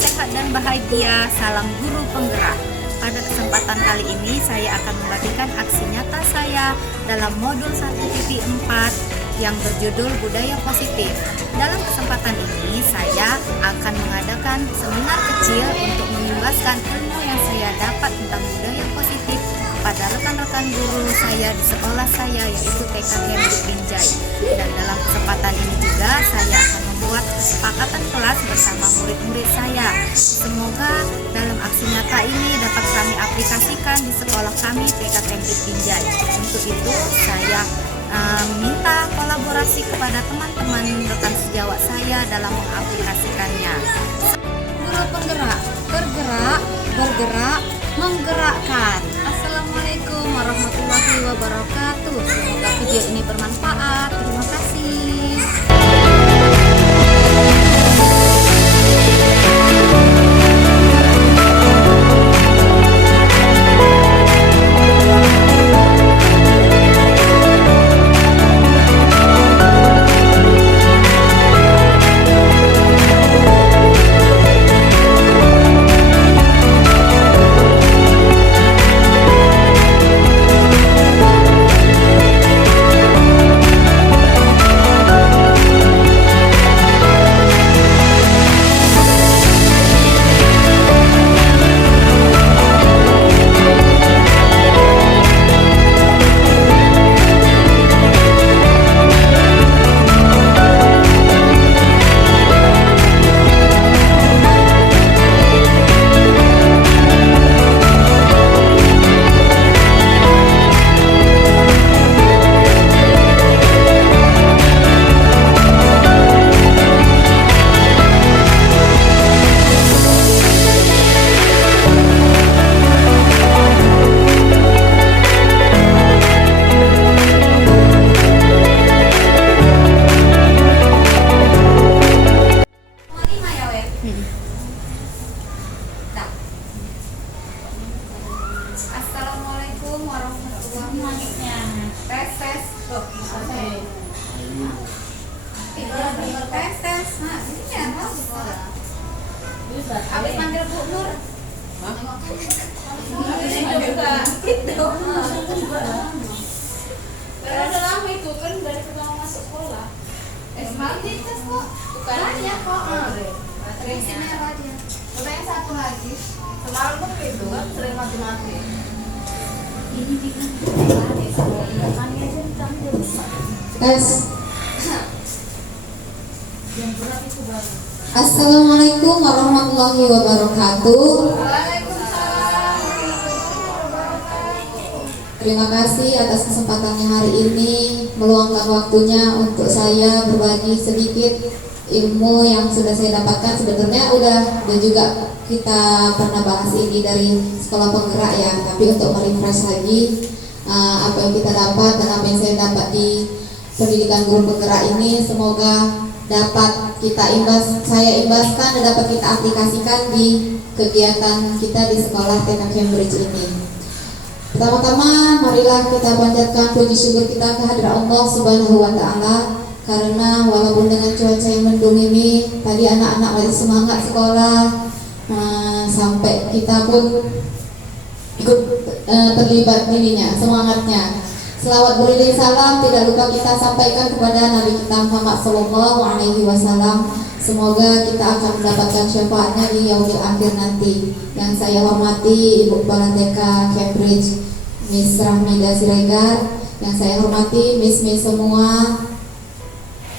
sehat dan bahagia. Salam guru penggerak. Pada kesempatan kali ini saya akan membagikan aksi nyata saya dalam modul 1.4 yang berjudul Budaya Positif. Dalam kesempatan ini saya akan mengadakan seminar kecil untuk mengimbaskan ilmu yang saya dapat tentang budaya positif kepada rekan-rekan guru saya di sekolah saya, yaitu TK Cambridge Binjai. Dan dalam kesempatan ini juga saya akan membuat kesepakatan kelas bersama murid-murid saya. Semoga dalam aksi nyata ini dapat kami aplikasikan di sekolah kami TK Cambridge Binjai. Untuk itu saya minta kolaborasi kepada teman-teman rekan sejawat saya dalam mengaplikasikannya. Guru penggerak, bergerak, bergerak, menggerakkan. Assalamualaikum warahmatullahi wabarakatuh. Semoga video ini bermanfaat. Terima kasih. Assalamualaikum warahmatullahi wabarakatuh. Tes. Tes. Nah, ini ya, habis panggil Bu Nur. Karena udah lama itu kan dari pertama masuk sekolah. Semalam dia tes kok. Bukan Banyak kok. Tracingnya apa dia? Udah yang satu lagi. Semalam tuh itu kan sering mati-mati. Tes. Yang berat itu baru. Assalamualaikum warahmatullahi wabarakatuh. Waalaikumsalam. Terima kasih atas kesempatannya hari ini meluangkan waktunya untuk saya berbagi sedikit ilmu yang sudah saya dapatkan. Sebetulnya udah juga kita pernah bahas ini dari sekolah penggerak ya, tapi untuk merefresh lagi apa yang kita dapat dan apa yang saya dapat di pendidikan guru penggerak ini, semoga dapat saya imbaskan dan dapat kita aplikasikan di kegiatan kita di sekolah TK Cambridge ini. Pertama-tama marilah kita panjatkan puji syukur kita kehadirat Allah Subhanahu wa taala, karena walaupun dengan cuaca yang mendung ini tadi anak-anak masih semangat sekolah, sampai kita pun ikut terlibat dirinya, semangatnya. Selawat beriring salam tidak lupa kita sampaikan kepada Nabi kita Muhammad SAW. Semoga kita akan mendapatkan syafaatnya di yaumil akhir nanti. Yang saya hormati Ibu Kepala TK Cambridge Miss Rahmida Siregar, yang saya hormati Miss semua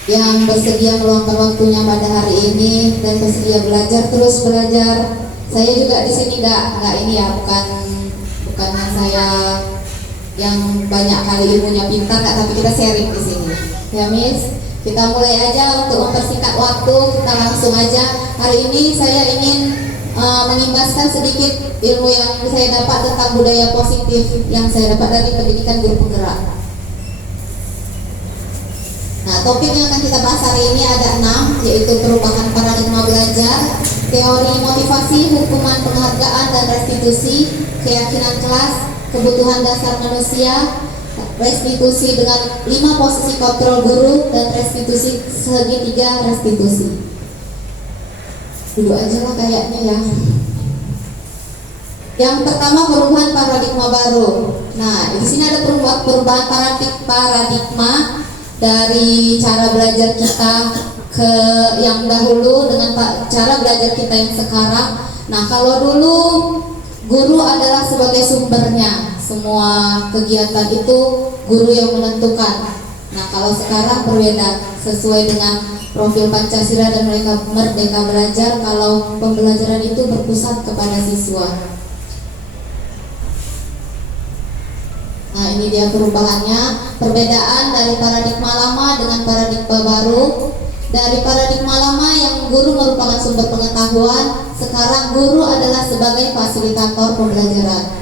yang bersedia meluangkan waktunya pada hari ini dan bersedia belajar, terus belajar. Saya juga di sini nggak ini ya, bukannya saya yang banyak kali ilmunya pintar, tapi kita sharing di sini. Ya Miss, kita mulai aja untuk mempersingkat waktu, kita langsung aja. Hari ini saya ingin mengimbaskan sedikit ilmu yang saya dapat tentang budaya positif yang saya dapat dari pendidikan guru penggerak. Nah, topik yang akan kita bahas hari ini ada 6, yaitu perubahan paradigma belajar, teori motivasi, hukuman penghargaan dan restitusi, keyakinan kelas, kebutuhan dasar manusia, restitusi dengan 5 posisi kontrol guru, dan restitusi segitiga restitusi. Duduk aja lah kayaknya ya. Yang pertama, perubahan paradigma baru. Nah, di sini ada perubahan paradigma dari cara belajar kita ke yang dahulu dengan cara belajar kita yang sekarang. Nah, kalau dulu guru adalah sebagai sumbernya, semua kegiatan itu guru yang menentukan. Nah, kalau sekarang berbeda, sesuai dengan profil Pancasila dan Merdeka Belajar, kalau pembelajaran itu berpusat kepada siswa. Nah, ini dia perubahannya, perbedaan dari paradigma lama dengan paradigma baru. Dari paradigma lama yang guru merupakan sumber pengetahuan, sekarang guru adalah sebagai fasilitator pembelajaran.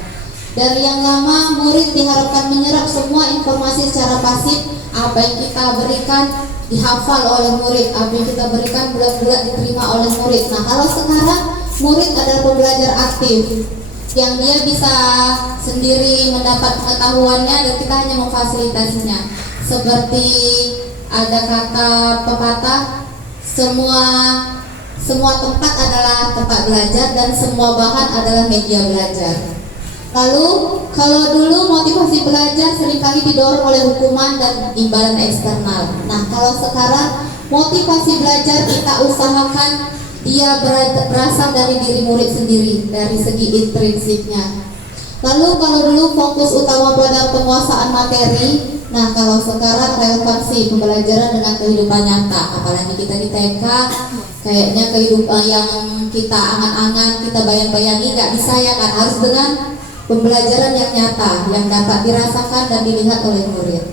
Dari yang lama, murid diharapkan menyerap semua informasi secara pasif. Apa yang kita berikan dihafal oleh murid, apa yang kita berikan bulat-bulat diterima oleh murid. Nah, kalau sekarang murid adalah pembelajar aktif, yang dia bisa sendiri mendapat pengetahuannya dan kita hanya memfasilitasinya. Seperti ada kata pepatah, semua tempat adalah tempat belajar dan semua bahan adalah media belajar. Lalu kalau dulu motivasi belajar seringkali didorong oleh hukuman dan imbalan eksternal. Nah, kalau sekarang motivasi belajar kita usahakan dia berasal dari diri murid sendiri, dari segi intrinsiknya. Lalu kalau dulu fokus utama pada penguasaan materi, nah kalau sekarang relevansi pembelajaran dengan kehidupan nyata. Apalagi kita di TK, kayaknya kehidupan yang kita angan-angan, kita bayang-bayangi nggak bisa ya kan, harus dengan pembelajaran yang nyata, yang dapat dirasakan dan dilihat oleh murid.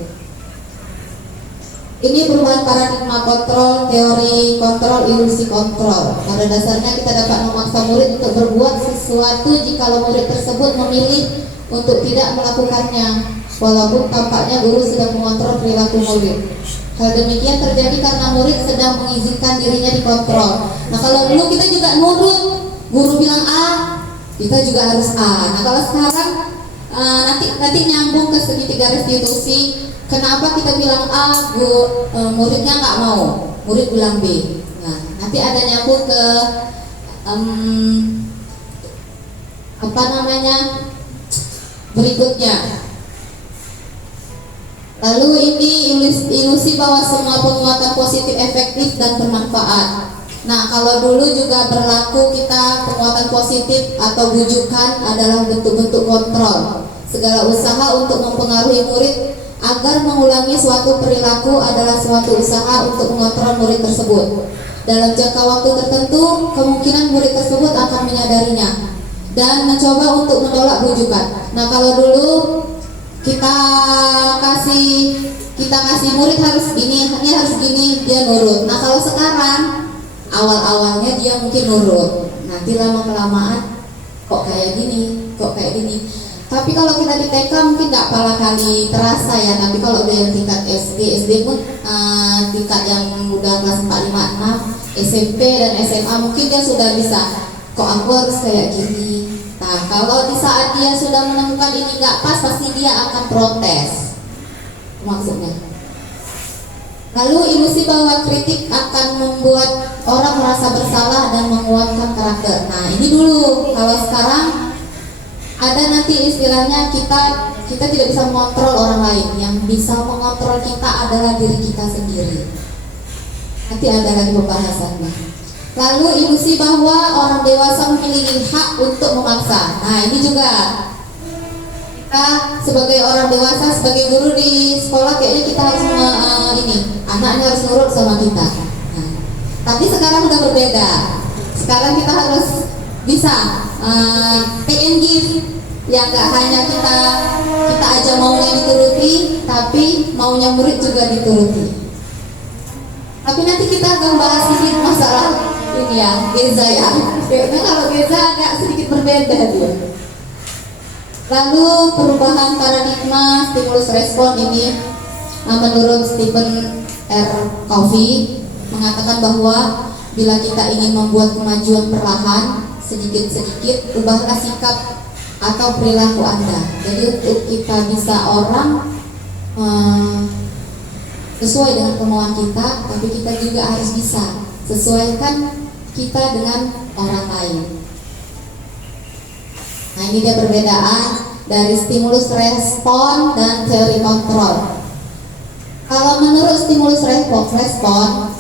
Ini perubahan paradigma kontrol, teori kontrol, ilusi kontrol. Pada dasarnya kita dapat memaksa murid untuk berbuat sesuatu jika murid tersebut memilih untuk tidak melakukannya, walaupun tampaknya guru sedang mengontrol perilaku murid. Hal demikian terjadi karena murid sedang mengizinkan dirinya dikontrol. Nah, kalau dulu kita juga nurut, guru bilang A, kita juga harus A. Nah, kalau sekarang nanti nyambung ke segitiga restitusi. Kenapa kita bilang A, muridnya nggak mau, murid bilang B. Nah, nanti ada nyambung ke berikutnya. Lalu ini ilusi bahwa semua penguatan positif efektif dan bermanfaat. Nah, kalau dulu juga berlaku kita penguatan positif atau bujukan adalah bentuk-bentuk kontrol. Segala usaha untuk mempengaruhi murid agar mengulangi suatu perilaku adalah suatu usaha untuk mengontrol murid tersebut. Dalam jangka waktu tertentu, kemungkinan murid tersebut akan menyadarinya dan mencoba untuk menolak bujukan. Nah, kalau dulu kita kasih murid harus gini, ini harus gini, dia nurut. Nah, kalau sekarang awal-awalnya dia mungkin nurut, nanti lama-kelamaan kok kayak gini. Tapi kalau kita di TK mungkin nggak pala kali terasa ya. Tapi kalau udah yang tingkat SD pun tingkat yang udah kelas 4, 5, 6, SMP dan SMA mungkin dia sudah bisa. Kok aku harus kayak gini? Nah, kalau di saat dia sudah menemukan ini nggak pas, pasti dia akan protes. Maksudnya. Lalu ilusi bahwa kritik akan membuat orang merasa bersalah dan menguatkan karakter. Nah, ini dulu. Kalau sekarang ada nanti istilahnya kita tidak bisa mengontrol orang lain. Yang bisa mengontrol kita adalah diri kita sendiri. Nanti ada lagi pembahasannya. Lalu ilusi bahwa orang dewasa memiliki hak untuk memaksa. Nah, ini juga kita sebagai orang dewasa, sebagai guru di sekolah kayaknya kita harus anaknya harus nurut sama kita. Nah, tapi sekarang udah berbeda. Sekarang kita harus bisa PNG yang gak hanya kita aja maunya dituruti, tapi maunya murid juga dituruti. Tapi nanti kita akan bahas sedikit masalah ini ya, Geza ya. Kayaknya kalau Geza agak sedikit berbeda dia. Lalu perubahan paradigma stimulus respon ini menurut Stephen R. Covey mengatakan bahwa bila kita ingin membuat kemajuan perlahan, sedikit-sedikit ubahlah sikap atau perilaku Anda. Jadi untuk kita bisa orang sesuai dengan kemauan kita, tapi kita juga harus bisa sesuaikan kita dengan orang lain. Nah, ini dia perbedaan dari stimulus respon dan teori kontrol. Kalau menurut stimulus respon,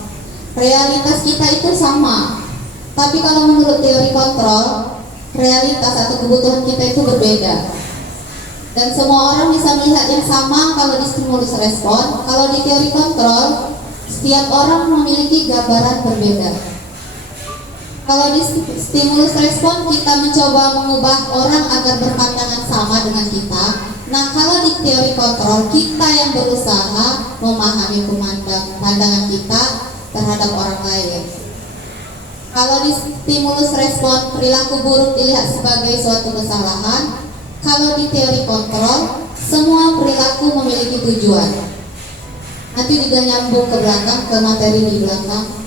realitas kita itu sama. Tapi kalau menurut teori kontrol, realitas atau kebutuhan kita itu berbeda. Dan semua orang bisa melihat yang sama kalau di stimulus respon. Kalau di teori kontrol, setiap orang memiliki gambaran berbeda. Kalau di stimulus respon, kita mencoba mengubah orang agar berpandangan sama dengan kita. Nah, kalau di teori kontrol, kita yang berusaha memahami pandangan kita terhadap orang lain. Kalau di stimulus respon, perilaku buruk dilihat sebagai suatu kesalahan. Kalau di teori kontrol, semua perilaku memiliki tujuan. Nanti juga nyambung ke belakang, ke materi di belakang.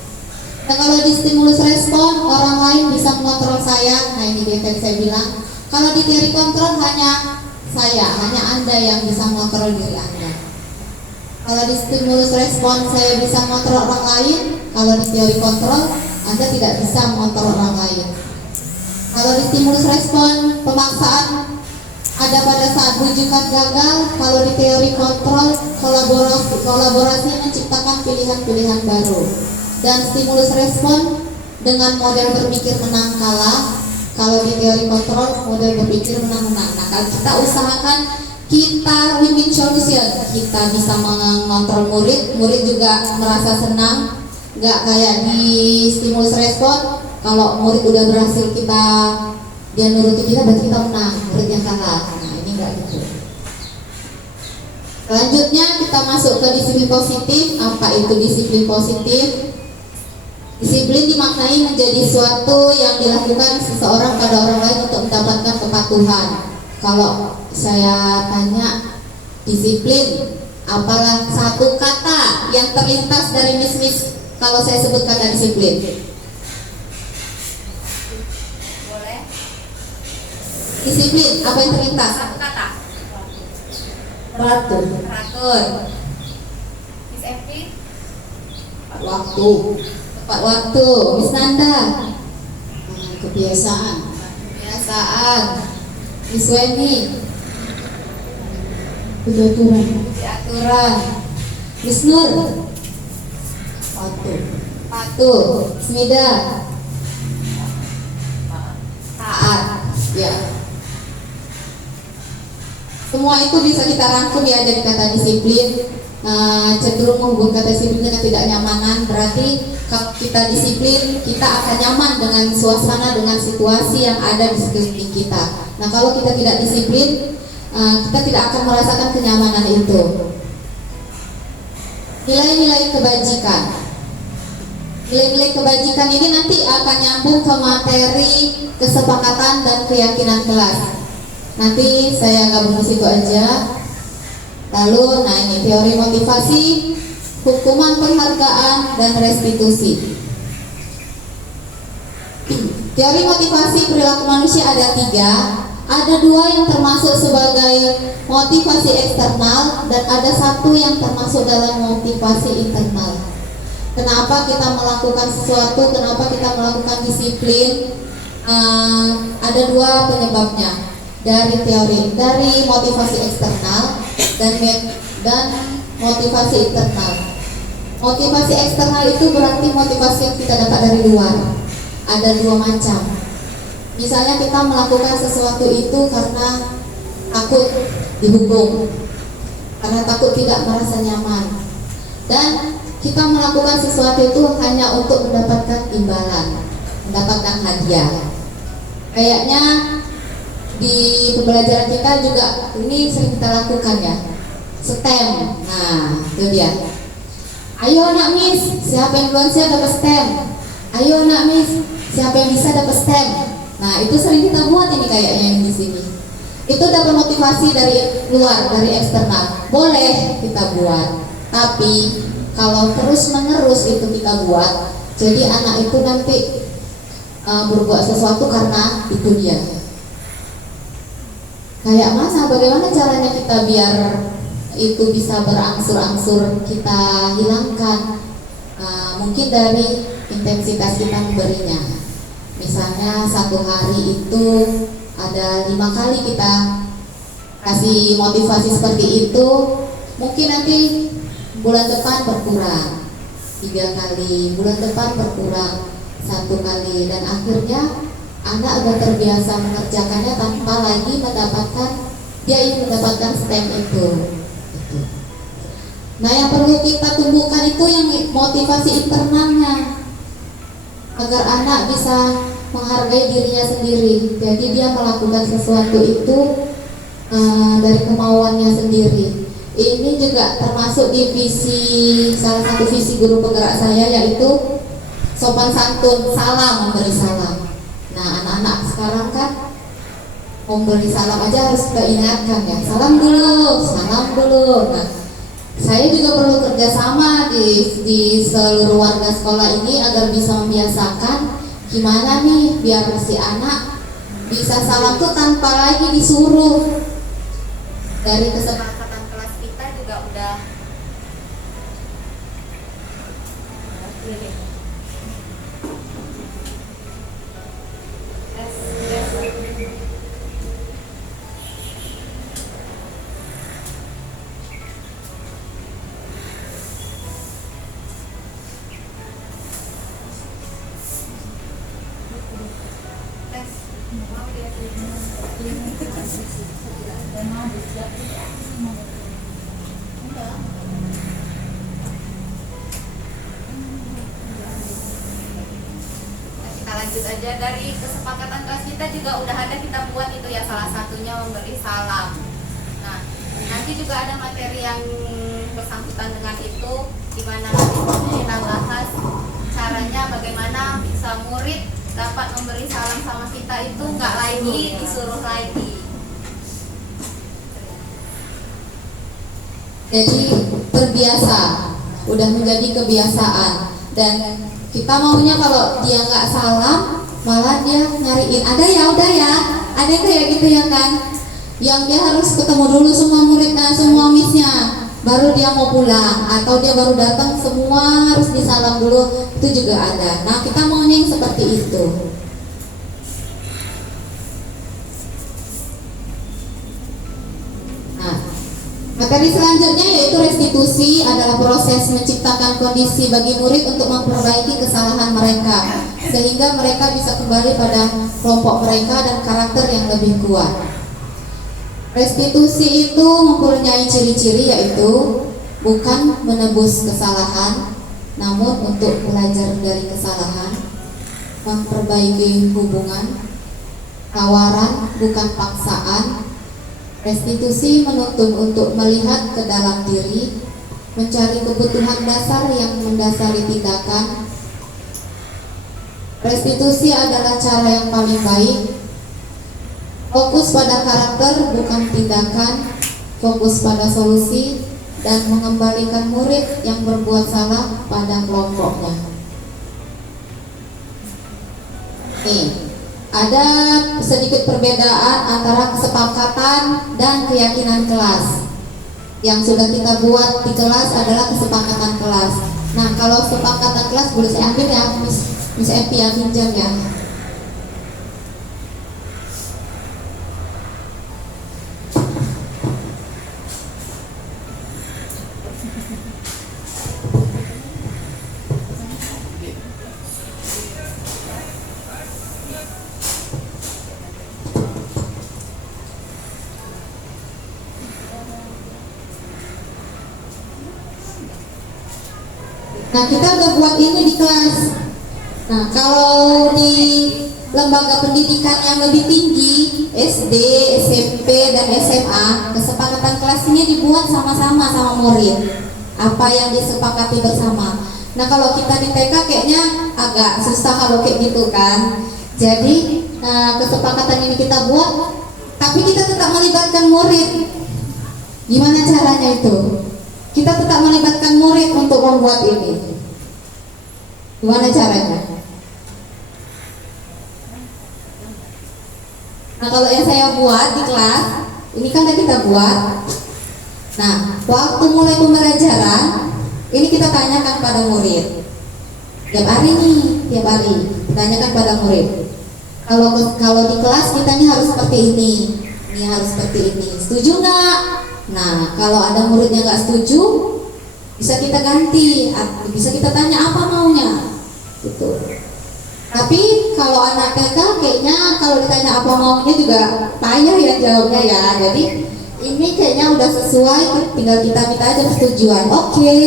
Nah, kalau di stimulus respon, orang lain bisa mengontrol saya. Nah, ini dia yang saya bilang. Kalau di teori kontrol, hanya Anda yang bisa mengontrol diri Anda. Kalau di stimulus respon, saya bisa mengontrol orang lain. Kalau di teori kontrol, Anda tidak bisa mengontrol orang lain. Kalau di stimulus respon, pemaksaan ada pada saat rujukan gagal. Kalau di teori kontrol, kolaborasi menciptakan pilihan-pilihan baru. Dan stimulus respon dengan model berpikir menang kalah. Kalau di teori kontrol, model berpikir menang-menang. Nah, kalau kita usahakan kita win-win solution, kita bisa mengontrol murid juga merasa senang. Nggak kayak di stimulus respon, kalau murid udah berhasil dia nuruti kita, berarti kita menang, murid yang kalah. Nah, ini nggak gitu. Selanjutnya kita masuk ke disiplin positif. Apa itu disiplin positif? Disiplin dimaknai menjadi suatu yang dilakukan seseorang pada orang lain untuk mendapatkan kepatuhan. Kalau saya tanya disiplin, apalah satu kata yang terlintas dari Miss kalau saya sebut kata disiplin? Boleh? Disiplin, apa yang terlintas? Satu kata. Teratur. Miss Evi? Waktu. Tepat waktu. Miss Nanda? Kebiasaan. Miss Weni? Aturan. Miss Nur? Patuh. Smida? Taat. Ya. Semua itu bisa kita rangkum ya dari kata disiplin. Cenderung menghubungkan kata disiplin dengan tidak nyamanan. Berarti kalau kita disiplin, kita akan nyaman dengan suasana, dengan situasi yang ada di sekeliling kita. Nah, kalau kita tidak disiplin, kita tidak akan merasakan kenyamanan itu. Nilai-nilai kebajikan. Nilai-nilai kebajikan ini nanti akan nyambung ke materi kesepakatan dan keyakinan kelas. Nanti saya gabung di situ aja. Lalu, nah ini teori motivasi, hukuman penghargaan, dan restitusi. Teori motivasi perilaku manusia ada 3. Ada 2 yang termasuk sebagai motivasi eksternal, dan ada 1 yang termasuk dalam motivasi internal. Kenapa kita melakukan sesuatu, kenapa kita melakukan disiplin? Ada 2 penyebabnya. Dari motivasi eksternal dan motivasi internal. Motivasi eksternal itu berarti motivasi yang kita dapat dari luar. Ada 2 macam. Misalnya kita melakukan sesuatu itu karena takut dihukum, karena takut tidak merasa nyaman, dan kita melakukan sesuatu itu hanya untuk mendapatkan imbalan, mendapatkan hadiah. Kayaknya di pembelajaran kita juga ini sering kita lakukan ya, STEM. Nah, itu dia. Ayo nak Miss, siapa yang duluan siap dapat STEM? Ayo nak Miss, siapa yang bisa dapat STEM? Nah, itu sering kita buat ini kayaknya yang di sini. Itu dapat motivasi dari luar, dari eksternal. Boleh kita buat, tapi kalau terus-menerus itu kita buat, jadi anak itu nanti berbuat sesuatu karena itu dia. Kayak mana? Bagaimana caranya kita biar itu bisa berangsur-angsur kita hilangkan? Mungkin dari intensitas kita memberinya. Misalnya satu hari itu ada 5 kali kita kasih motivasi seperti itu, mungkin nanti bulan depan berkurang 3 kali, bulan depan berkurang 1 kali, dan akhirnya anak udah terbiasa mengerjakannya tanpa lagi dia ingin mendapatkan STEM itu. Gitu. Nah, yang perlu kita tumbuhkan itu yang motivasi internalnya, agar anak bisa menghargai dirinya sendiri. Jadi dia melakukan sesuatu itu dari kemauannya sendiri. Ini juga termasuk di salah satu visi guru penggerak saya, yaitu sopan santun, salam, memberi salam. Nah, anak-anak sekarang kan memberi salam aja harus kita ingatkan ya, salam dulu, salam dulu. Nah, saya juga perlu kerjasama di seluruh warga sekolah ini agar bisa membiasakan gimana nih biar si anak bisa salam tuh tanpa lagi disuruh. Dari kesepakatan kelas kita juga udah lanjut aja. Dari kesepakatan kelas kita juga udah ada kita buat itu ya, salah satunya memberi salam. Nah, nanti juga ada materi yang bersangkutan dengan itu, dimana nanti kita bahas caranya bagaimana bisa murid dapat memberi salam sama kita itu nggak lagi disuruh lagi. Jadi terbiasa, udah menjadi kebiasaan, dan kita maunya kalau dia nggak salam malah dia nyariin, ada ya, udah ya, ada kayak gitu ya kan, yang dia harus ketemu dulu semua muridnya, semua missnya, baru dia mau pulang, atau dia baru datang semua harus disalam dulu, itu juga ada. Nah, kita maunya yang seperti itu. Materi selanjutnya yaitu restitusi, adalah proses menciptakan kondisi bagi murid untuk memperbaiki kesalahan mereka sehingga mereka bisa kembali pada kelompok mereka dan karakter yang lebih kuat. Restitusi itu mempunyai ciri-ciri, yaitu bukan menebus kesalahan, namun untuk belajar dari kesalahan, memperbaiki hubungan, tawaran bukan paksaan. Restitusi menuntun untuk melihat ke dalam diri, mencari kebutuhan dasar yang mendasari tindakan. Restitusi adalah cara yang paling baik. Fokus pada karakter bukan tindakan, fokus pada solusi, dan mengembalikan murid yang berbuat salah pada kelompoknya. Nih, ada sedikit perbedaan antara kesepakatan dan keyakinan kelas. Yang sudah kita buat di kelas adalah kesepakatan kelas. Nah, kalau kesepakatan kelas boleh saya ambil ya, Miss Epi yang pinjam ya. Nah, kita udah buat ini di kelas. Nah, kalau di lembaga pendidikan yang lebih tinggi, SD, SMP, dan SMA, kesepakatan kelas ini dibuat sama-sama sama murid. Apa yang disepakati bersama. Nah, kalau kita di TK kayaknya agak susah kalau kayak gitu kan. Jadi, kesepakatan ini kita buat, tapi kita tetap melibatkan murid. Gimana caranya itu? Kita tetap melibatkan murid untuk membuat ini. Gimana caranya? Nah, kalau yang saya buat di kelas, ini kan udah kita buat. Nah, waktu mulai pembelajaran, ini kita tanyakan pada murid. Tiap hari nih, tiap hari ditanyakan pada murid. Kalau di kelas ditanya harus seperti ini harus seperti ini. Setuju nggak? Nah, kalau ada muridnya nggak setuju, bisa kita ganti, bisa kita tanya apa maunya, gitu. Tapi kalau anak TK kayaknya kalau ditanya apa maunya juga payah ya jawabnya ya. Jadi ini kayaknya udah sesuai, tinggal kita minta aja persetujuan. Oke.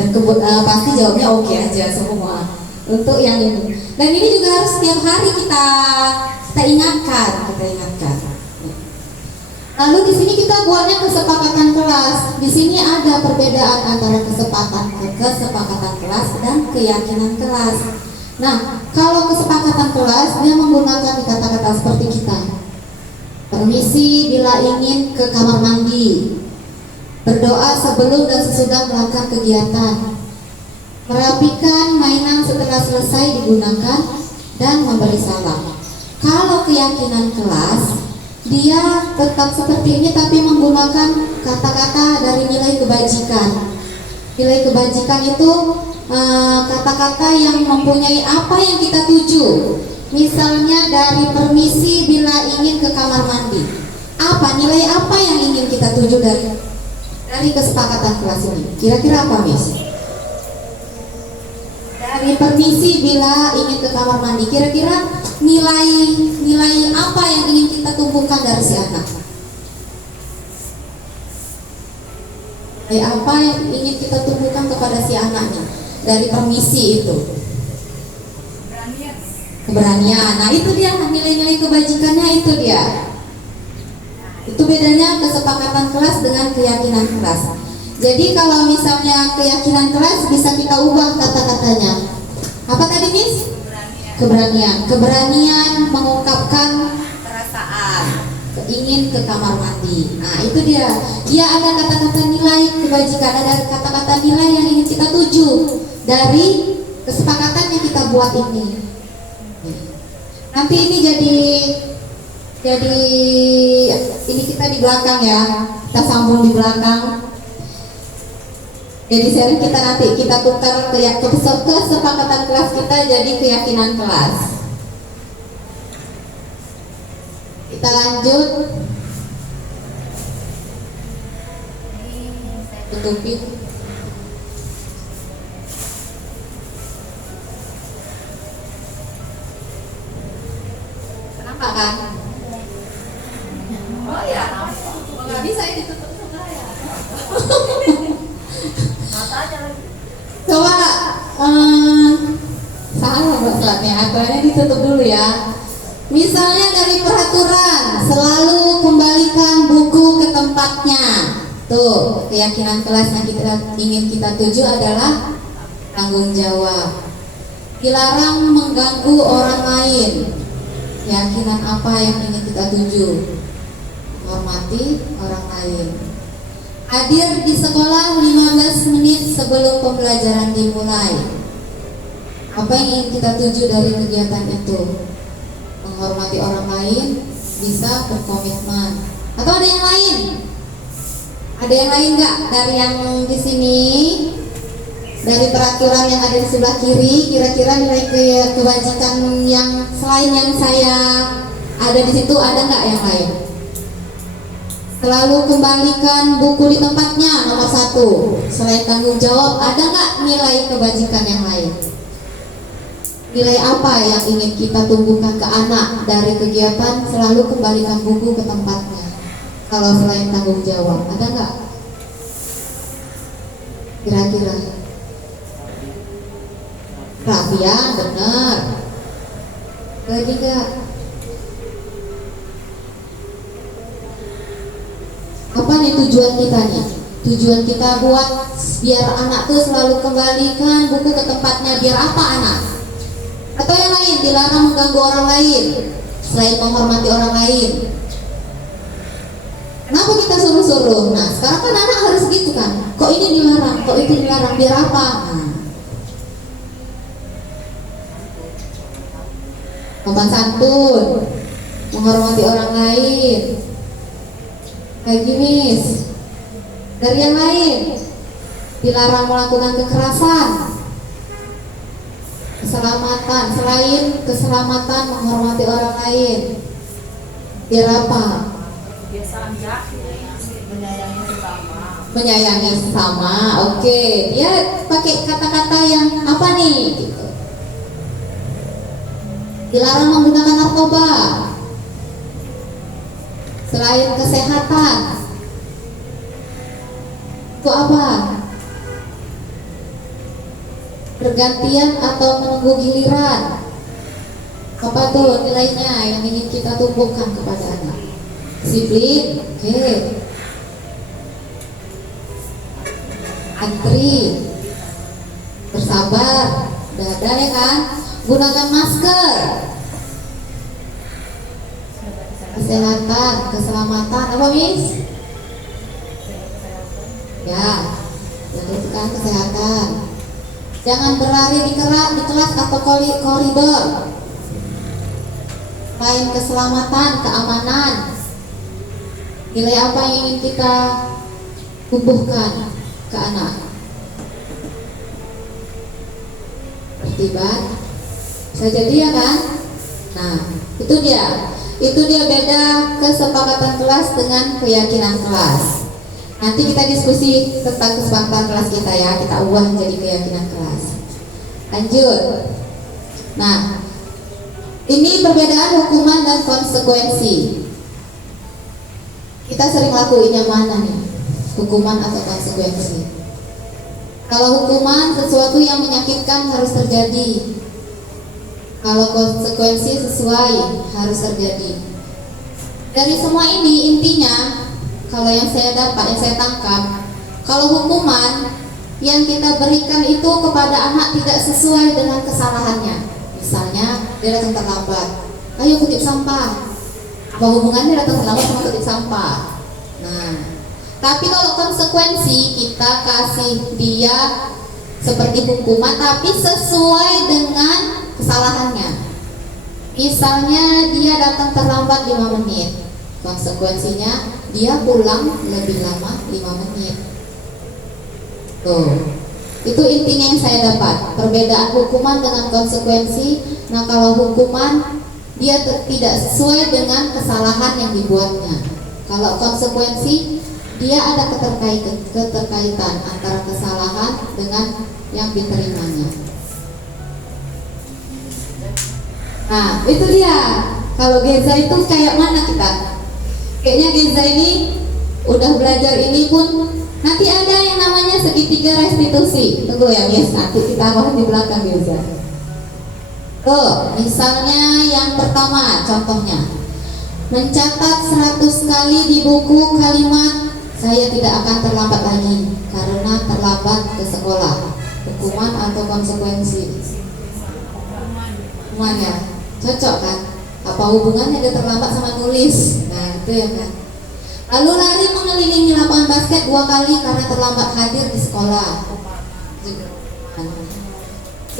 Dan pasti jawabnya oke aja semua untuk yang ini. Dan ini juga harus setiap hari kita ingatkan. Lalu di sini kita buatnya kesepakatan kelas. Di sini ada perbedaan antara kesepakatan kelas dan keyakinan kelas. Nah, kalau kesepakatan kelas dia menggunakan kata-kata seperti kita. Permisi bila ingin ke kamar mandi. Berdoa sebelum dan sesudah melakukan kegiatan. Merapikan mainan setelah selesai digunakan dan memberi salam. Kalau keyakinan kelas, dia tetap seperti ini tapi menggunakan kata-kata dari nilai kebajikan. Nilai kebajikan itu kata-kata yang mempunyai apa yang kita tuju. Misalnya dari permisi bila ingin ke kamar mandi. Nilai apa yang ingin kita tuju dari kesepakatan kelas ini? Kira-kira apa, Miss? Dari permisi bila ingin ke kamar mandi, kira-kira nilai apa yang ingin kita tumbuhkan dari si anak? Nilai apa yang ingin kita tumbuhkan kepada si anaknya dari permisi itu? Keberanian. Nah, itu dia nilai-nilai kebajikannya, itu dia. Itu bedanya kesepakatan kelas dengan keyakinan kelas. Jadi kalau misalnya keyakinan kelas bisa kita ubah kata-katanya. Apa tadi, Miss? Keberanian mengungkapkan perasaan, ingin ke kamar mandi. Nah, itu dia. Dia ada kata-kata nilai kebajikan, ada kata-kata nilai yang ingin kita tuju dari kesepakatan yang kita buat ini. Nanti ini jadi ini kita di belakang ya, kita sambung di belakang. Jadi seri kita tukar kesepakatan kelas kita jadi keyakinan kelas. Kita lanjut. Tutupin. Kenapa kan? Oh ya. Ini saya ditutup sama ya. Matanya lagi. Coba salah buatnya, aturannya ditutup dulu ya. Misalnya dari peraturan, selalu kembalikan buku ke tempatnya. Tuh, keyakinan kelas yang ingin kita tuju adalah tanggung jawab. Dilarang mengganggu orang lain. Keyakinan apa yang ingin kita tuju? Menghormati orang lain. Hadir di sekolah 15 menit sebelum pembelajaran dimulai. Apa yang ingin kita tuju dari kegiatan itu? Menghormati orang lain, bisa berkomitmen. Atau ada yang lain? Ada yang lain nggak dari yang di sini? Dari peraturan yang ada di sebelah kiri, kira-kira nilai kebajikan yang selain yang saya ada di situ, ada nggak yang lain? Selalu kembalikan buku di tempatnya, nomor 1. Selain tanggung jawab, ada nggak nilai kebajikan yang lain? Nilai apa yang ingin kita tumbuhkan ke anak dari kegiatan selalu kembalikan buku ke tempatnya? Kalau selain tanggung jawab, ada nggak? Kira-kira? Rapian, benar. Lagi nggak? Apa nih tujuan kita nih? Tujuan kita buat biar anak tuh selalu kembalikan buku ke tempatnya, biar apa anak? Atau yang lain, dilarang mengganggu orang lain, selain menghormati orang lain. Kenapa kita suruh-suruh? Nah, sekarang kan anak harus gitu kan? Kok ini dilarang, kok itu dilarang, biar apa? Nah, sopan santun, menghormati orang lain. Kayak gini, dari yang lain, dilarang melakukan kekerasan, Keselamatan, selain keselamatan menghormati orang lain. Biar apa? Kebiasaan ya, menyayangi sesama. Menyayangi sesama. Oke, dia pakai kata-kata yang apa nih? Gitu. Dilarang menggunakan narkoba. Selain kesehatan, itu apa? Bergantian atau menunggu giliran. Apa tuh nilainya yang ingin kita tumbuhkan kepada anak? Disiplin, oke. Antri, bersabar, udah ada ya kan? Gunakan masker. Kesehatan, keselamatan, apa Miss? Ya, itu kan kesehatan. Jangan berlari di kelas atau koridor. Selain keselamatan, keamanan, nilai apa yang ingin kita tumbuhkan ke anak? Tertibat, bisa jadi ya kan? Nah, itu dia beda kesepakatan kelas dengan keyakinan kelas. Nanti kita diskusi tentang kesepakatan kelas kita ya, kita ubah menjadi keyakinan kelas. Lanjut. Nah, ini perbedaan hukuman dan konsekuensi. Kita sering lakuin yang mana nih? Hukuman atau konsekuensi? Kalau hukuman sesuatu yang menyakitkan harus terjadi. Kalau konsekuensi sesuai harus terjadi. Dari semua ini intinya, kalau yang saya dapat, yang saya tangkap, kalau hukuman yang kita berikan itu kepada anak tidak sesuai dengan kesalahannya. Misalnya dia datang terlambat, ayo kutip sampah. Apa hubungannya datang terlambat sama kutip sampah? Nah, tapi kalau konsekuensi kita kasih dia seperti hukuman, tapi sesuai dengan kesalahannya. Misalnya dia datang terlambat 5 menit, konsekuensinya dia pulang lebih lama 5 menit. Tuh, itu intinya yang saya dapat, perbedaan hukuman dengan konsekuensi. Nah, kalau hukuman dia tidak sesuai dengan kesalahan yang dibuatnya. Kalau konsekuensi dia ada keterkaitan antara kesalahan dengan yang diterimanya. Nah, itu dia. Kalau Geza itu kayak mana kita? Kayaknya Geza ini udah belajar ini pun nanti ada yang namanya segitiga restitusi. Tunggu ya Miss, nanti kita bahas di belakang Geza. Tuh, misalnya yang pertama contohnya, mencatat 100 kali di buku kalimat saya tidak akan terlambat lagi karena terlambat ke sekolah. Hukuman atau konsekuensi? Hukuman ya, cocok kan? Apa hubungannya dia terlambat sama nulis? Nah itu ya kan. Lalu lari mengelilingi lapangan basket 2 kali karena terlambat hadir di sekolah.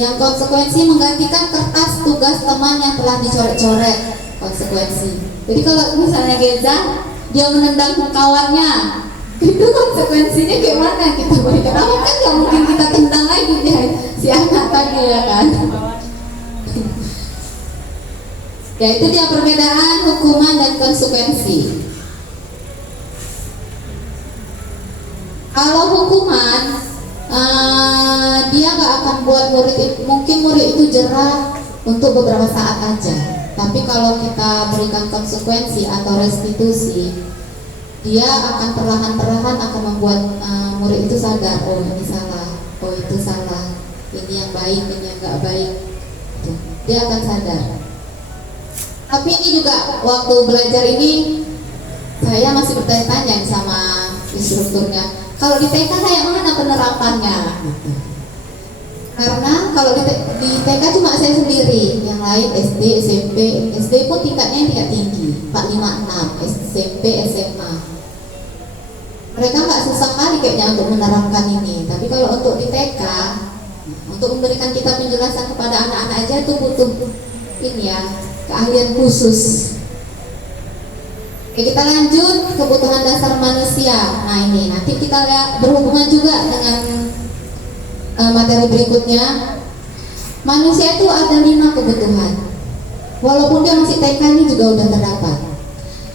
Yang konsekuensi menggantikan kertas tugas teman yang telah dicoret-coret. Konsekuensi. Jadi kalau misalnya Geza dia menendang kawannya, itu konsekuensinya gimana kita berikan? Apa kan nggak mungkin kita tendang lagi dia si anak tadi ya kan? Ya itu dia perbedaan hukuman dan konsekuensi. Kalau hukuman dia nggak akan buat mungkin murid itu jerah untuk beberapa saat aja. Tapi kalau kita berikan konsekuensi atau restitusi, dia akan perlahan-perlahan akan membuat murid itu sadar, oh ini salah, oh itu salah, ini yang baik, ini yang nggak baik. Dia akan sadar. Tapi ini juga waktu belajar ini saya masih bertanya-tanya sama instrukturnya. Kalau di TK kayak mana penerapannya? Karena kalau di TK cuma saya sendiri, yang lain SD, SMP, SD pun tingkatnya tingkat tinggi, 4, 5, 6, SMP, SMA. Mereka nggak susah kali kayaknya untuk menerapkan ini. Tapi kalau untuk di TK, untuk memberikan kita penjelasan kepada anak-anak aja itu butuh ini ya, keahlian khusus. Oke, kita lanjut kebutuhan dasar manusia. Nah ini nanti kita lihat berhubungan juga dengan materi berikutnya. Manusia itu ada 5 kebutuhan. Walaupun dia masih TK ini juga udah terdapat.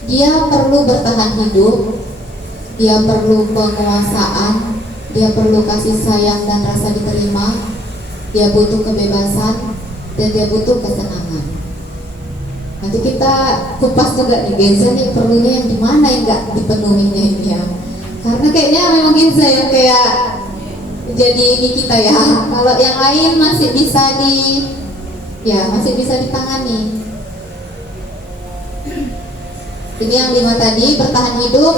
Dia perlu bertahan hidup, dia perlu penguasaan, dia perlu kasih sayang dan rasa diterima, dia butuh kebebasan, dan dia butuh kesenangan. Nanti kita kupas juga nih Genza nih perlunya yang dimana yang nggak dipenuhinya ini ya. Karena kayaknya memang Genza yang kayak jadi ini kita ya. Kalau yang lain masih bisa ditangani. Jadi yang 5 tadi, bertahan hidup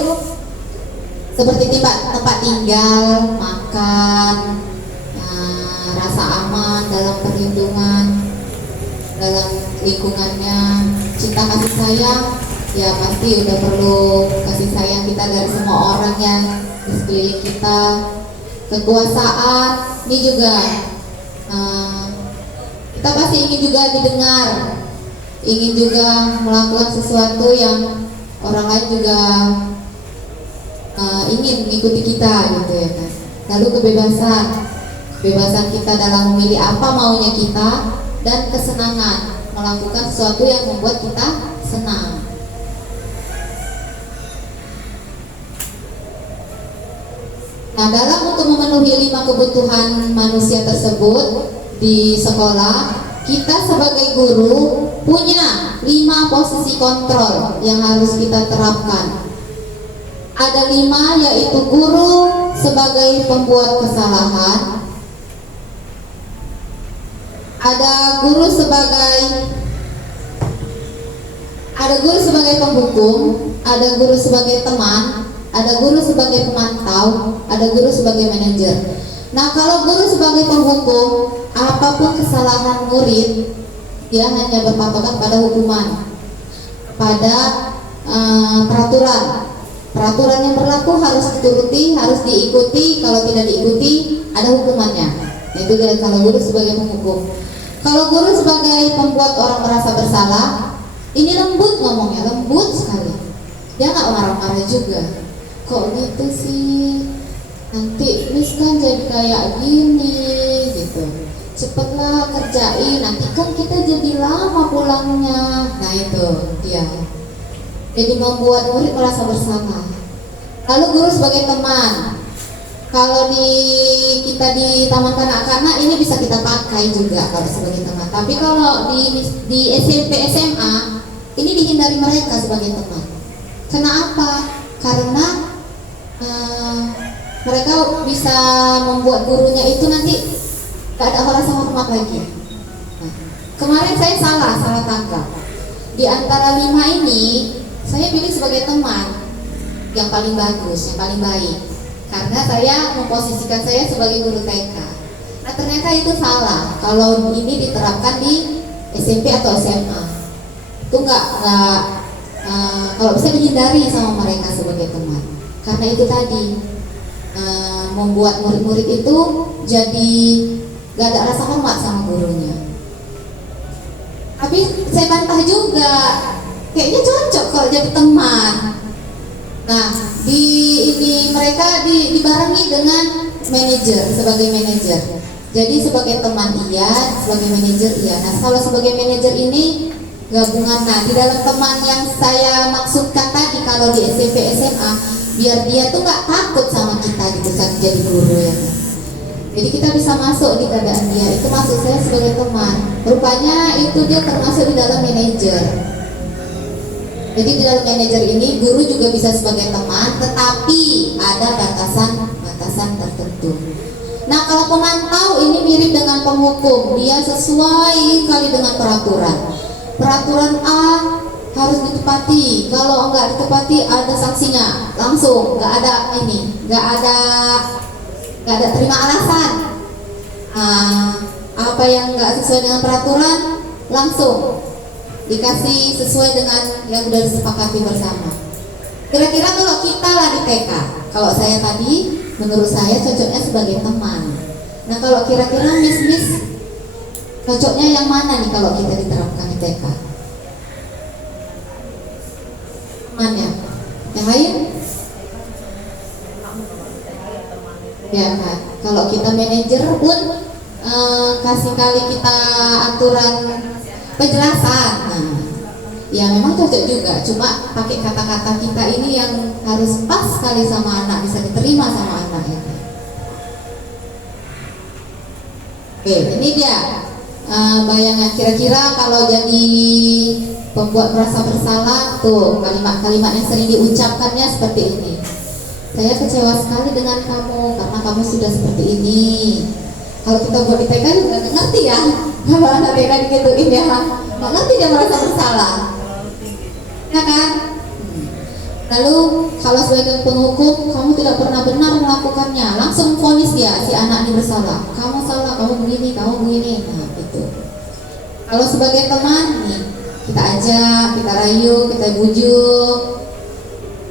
seperti tempat tinggal, makan, rasa aman dalam perlindungan, dalam lingkungannya, cinta kasih sayang, ya pasti udah perlu kasih sayang kita dari semua orang yang di sekeliling kita. Kekuasaan, ini juga kita pasti ingin juga didengar, ingin juga melakukan sesuatu yang orang lain juga ingin mengikuti kita gitu ya kan. Lalu kebebasan kita dalam memilih apa maunya kita, dan kesenangan melakukan sesuatu yang membuat kita senang. Nah, dalam untuk memenuhi 5 kebutuhan manusia tersebut di sekolah, kita sebagai guru punya 5 posisi kontrol yang harus kita terapkan. Ada 5, yaitu guru sebagai pembuat kesalahan, ada guru sebagai penghukum, ada guru sebagai teman, ada guru sebagai pemantau, ada guru sebagai manajer. Nah, kalau guru sebagai penghukum, apapun kesalahan murid, dia hanya berpatokan pada hukuman, pada peraturan yang berlaku harus dituruti, harus diikuti. Kalau tidak diikuti, ada hukumannya. Itu kalau guru sebagai penghukum. Kalau guru sebagai pembuat orang merasa bersalah, ini lembut ngomongnya, lembut sekali. Dia nggak marah-marah juga. Kok gitu sih? Nanti Miss kan jadi kayak gini gitu. Cepatlah kerjain, nanti kan kita jadi lama pulangnya. Nah itu dia. Jadi membuat murid merasa bersalah. Lalu guru sebagai teman. Kalau kita di taman kanak-kanak ini bisa kita pakai juga kalau sebagai teman. Tapi kalau di SMP SMA ini dihindari mereka sebagai teman. Kenapa? Karena mereka bisa membuat gurunya itu nanti gak ada rasa hormat lagi. Nah, kemarin saya salah tangkap. Di antara 5 ini saya pilih sebagai teman yang paling bagus, yang paling baik, karena saya memposisikan saya sebagai guru TK. Nah ternyata itu salah. Kalau ini diterapkan di SMP atau SMA, itu kalau bisa dihindari sama mereka sebagai teman. Karena itu tadi membuat murid-murid itu jadi gak ada rasa hormat sama gurunya. Tapi saya bantah juga, kayaknya cocok kalau jadi teman. Nah, mereka dibarengi dengan manajer, sebagai manajer. Jadi sebagai teman iya, sebagai manajer iya. Nah, kalau sebagai manajer ini gabungan. Nah, di dalam teman yang saya maksudkan tadi, kalau di SMP SMA, biar dia tuh nggak takut sama kita gitu saat jadi guru ya. Jadi kita bisa masuk di keadaan dia. Itu maksud saya sebagai teman. Rupanya itu dia termasuk di dalam manajer. Jadi di dalam manajer ini guru juga bisa sebagai teman, tetapi ada batasan tertentu. Nah, kalau pemantau ini mirip dengan penghukum. Dia sesuai kali dengan peraturan. Peraturan A harus ditepati. Kalau enggak ditepati ada sanksinya. Langsung, enggak ada terima alasan. Apa yang enggak sesuai dengan peraturan langsung dikasih sesuai dengan yang sudah disepakati bersama. Kira-kira kalau kita lah di TK, kalau saya tadi, menurut saya cocoknya sebagai teman. Nah, kalau kira-kira Miss cocoknya yang mana nih kalau kita diterapkan di TK? Teman ya? Yang lain? Ya kan? Kalau kita manajer pun kasih kali kita penjelasan. Nah, ya memang cocok juga, cuma pakai kata-kata kita ini yang harus pas sekali sama anak, bisa diterima sama anak ya. Oke, ini dia bayangan kira-kira kalau jadi pembuat merasa bersalah, tuh kalimat-kalimat yang sering diucapkannya seperti ini. Saya kecewa sekali dengan kamu karena kamu sudah seperti ini. Kalau kita buat di TK juga nggak ngerti ya, kalau anak TK digituin ya, nggak ngerti dia merasa bersalah, ya kan? Lalu kalau sebagai penghukum kamu tidak pernah benar melakukannya, langsung vonis dia, si anak ini bersalah. Kamu salah, kamu begini, kamu begini. Nah itu. Kalau sebagai teman nih, kita ajak, kita rayu, kita bujuk.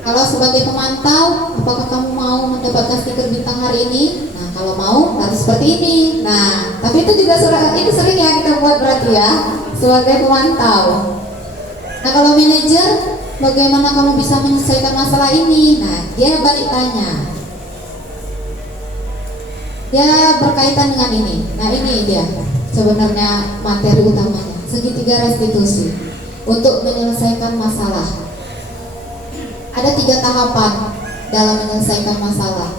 Kalau sebagai pemantau, apakah kamu mau mendapatkan stiker bintang hari ini? Nah kalau mau harus seperti ini. Nah tapi itu juga ini sering ya kita buat berarti ya sebagai pemantau. Nah kalau manajer, bagaimana kamu bisa menyelesaikan masalah ini? Nah, dia balik tanya. Dia berkaitan dengan ini. Nah, ini dia sebenarnya materi utamanya. Segitiga restitusi untuk menyelesaikan masalah. Ada 3 tahapan dalam menyelesaikan masalah,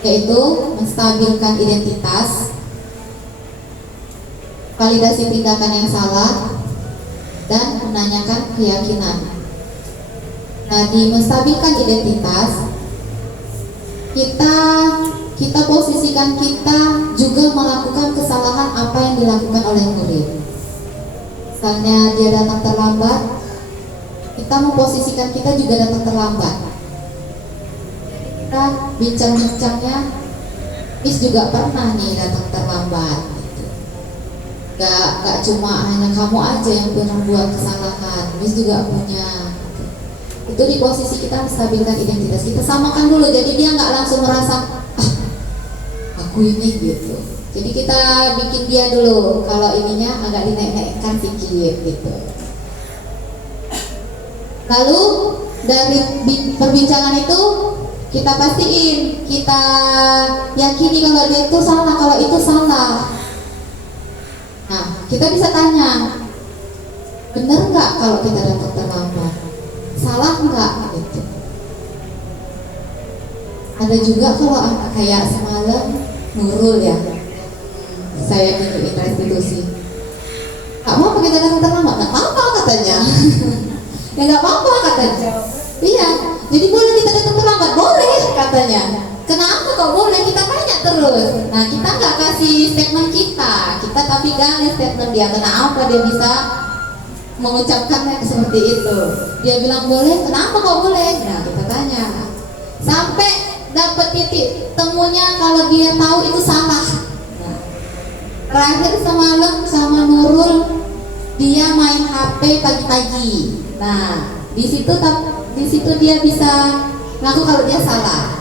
yaitu menstabilkan identitas, validasi tindakan yang salah, dan menanyakan keyakinan. Nah, di menstabilkan identitas, kita posisikan kita juga melakukan kesalahan apa yang dilakukan oleh murid. Misalnya dia datang terlambat, kita memposisikan kita juga datang terlambat. Kita bincang-bincangnya, Miss juga pernah nih datang terlambat. Gitu. Gak cuma hanya kamu aja yang pernah buat kesalahan, Miss juga punya. Itu di posisi kita menstabilkan identitas, kita samakan dulu, jadi dia nggak langsung merasa aku ini gitu. Jadi kita bikin dia dulu kalau ininya agak dinaik-naikkan sedikit gitu. Lalu dari perbincangan itu kita pastiin, kita yakini kalau dia itu salah, kalau itu salah. Nah kita bisa tanya, benar nggak kalau kita datang terlambat? Salah nggak gitu. Ada juga kalau kayak semalam Nurul ya, saya tunjukin restitusi, nggak mau kita datang terlambat, nggak apa-apa katanya. Ya nggak apa-apa katanya. Iya, jadi boleh kita datang terlambat, boleh katanya. Kenapa kok boleh? Kita tanya terus. Nah kita nggak kasih statement kita tapi gali statement dia. Kenapa dia bisa mengucapkannya seperti itu? Dia bilang boleh, kenapa kok boleh? Nah kita tanya sampai dapat titik temunya kalau dia tahu itu salah. Nah, terakhir semalam sama Nurul dia main HP pagi-pagi. Nah di situ dia bisa ngaku kalau dia salah.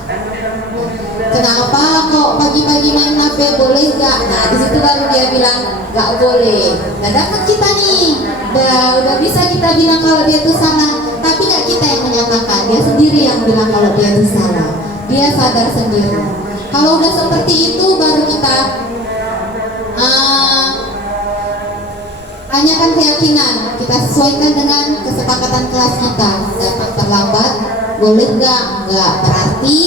Kenapa kok pagi-pagi main HP, boleh nggak? Nah di situ baru dia bilang nggak boleh. Nah dapat kita nih, udah bisa kita bilang kalau dia itu salah. Tapi nggak kita yang menyatakan, dia sendiri yang bilang kalau dia itu salah. Dia sadar sendiri. Kalau udah seperti itu baru kita tanyakan keyakinan. Kita sesuaikan dengan kesepakatan kelas kita. Datang terlambat, boleh nggak? Nggak. Berarti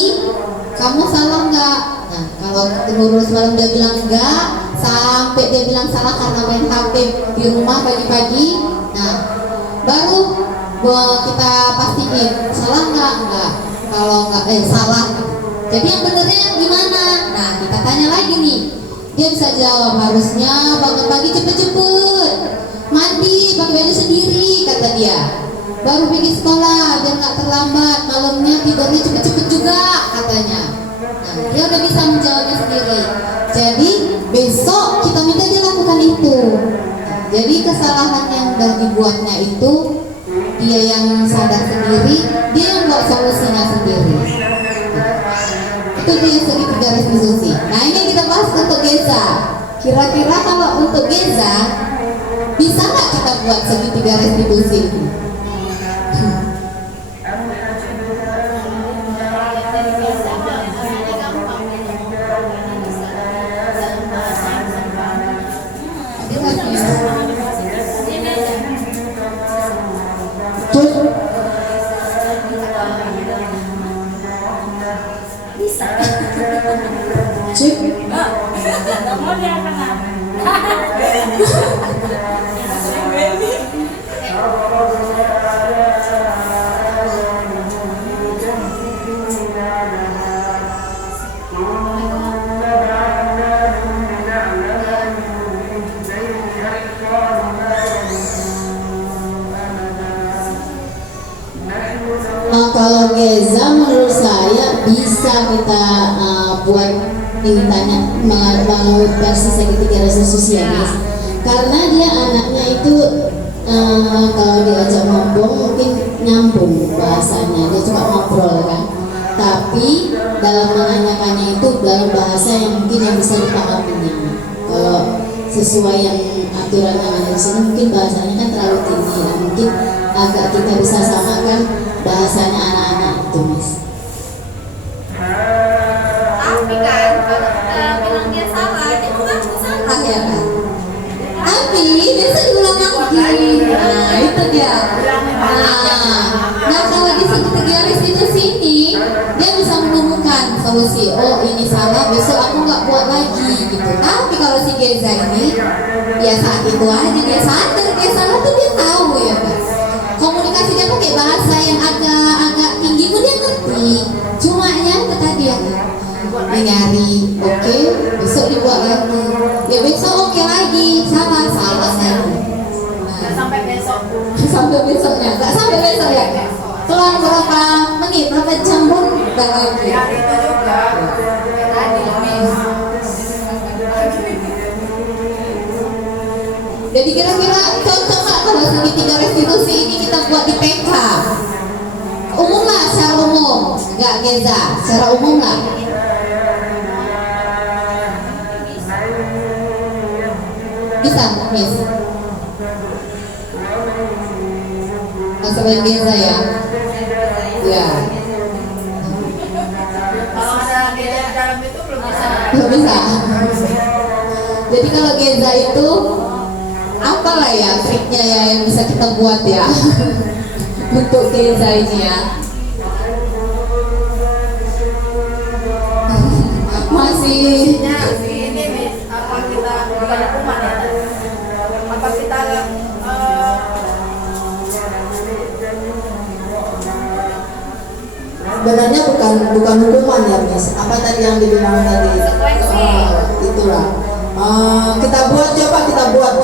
kamu salah nggak? Nah kalau Nurul semalam dia bilang enggak, sampai dia bilang salah karena main HP di rumah pagi-pagi. Nah baru kita pastiin salah nggak? Enggak. Kalau nggak salah. Jadi yang benernya gimana? Nah kita tanya lagi nih. Dia bisa jawab, harusnya bangun pagi cepet-cepet, mandi pakai baju sendiri kata dia, baru pergi sekolah biar nggak terlambat, malamnya tidurnya cepet-cepet juga katanya. Nah dia udah bisa menjawabnya sendiri. Jadi besok kita minta dia lakukan itu. Jadi kesalahan yang udah dibuatnya itu dia yang sadar sendiri, dia yang buat solusinya sendiri. Itu dia segitiga restitusi. Nah ini kita bahas untuk Geza. Kira-kira kalau untuk Geza bisa nggak kita buat segitiga restitusi? Cuk. Bisa. Cik. Mau dia apa? Kalau Geza menurut saya bisa kita buat ditanya melalui versi segitiga resus ya guys. Karena dia anaknya itu kalau diajak ngomong mungkin nyambung bahasanya, dia cuma ngobrol kan. Tapi dalam menanyakannya itu dalam bahasa yang mungkin yang bisa dipahaminya. Kalau sesuai yang aturan yang ada di sini mungkin bahasanya kan terlalu tinggi ya. Mungkin agak kita bisa samakan bahasanya anak-anak itu, Miss. Tapi kan kalau kita bilang dia salah, dia bukan salah Ya kan? Tapi bisa diulang lagi. Nah, itu dia. Nah, kalau di segitiga restitusi ini, dia bisa menemukan solusi. Oh, ini salah, besok aku nggak buat lagi gitu. Tapi kalau si Geza ini, ya saat itu aja dia sadar dia salah tuh dia tahu ya kan. Komunikasi dia pakai bahasa yang agak tinggi pun dia ngerti. Cuma ya itu tadi ya. Nyari, oke, besok dibuat lagi. Ya besok oke lagi, salah lagi. Nggak sampai besok. Sampai besoknya, nggak sampai besok ya. Selang berapa menit, berapa jam pun udah lagi. Hari itu juga. Tadi Miss. Jadi kira-kira cocok nggak kalau segitiga restitusi ini kita buat di PK? Umum lah, secara umum, nggak Geza, secara umum lah. Bisa, Miss. Masalah Geza ya. Ya, Kalau ada dia di dalam itu belum bisa. belum bisa. Jadi kalau Geza itu apalah ya triknya ya yang bisa kita buat ya untuk Geza ini ya. Masih Nah, ini Miss, apa kita bukan hukuman ya? Apa kita sebenarnya bukan hukuman ya Miss. Apa tadi yang dibilang tadi? Itulah. Kita buat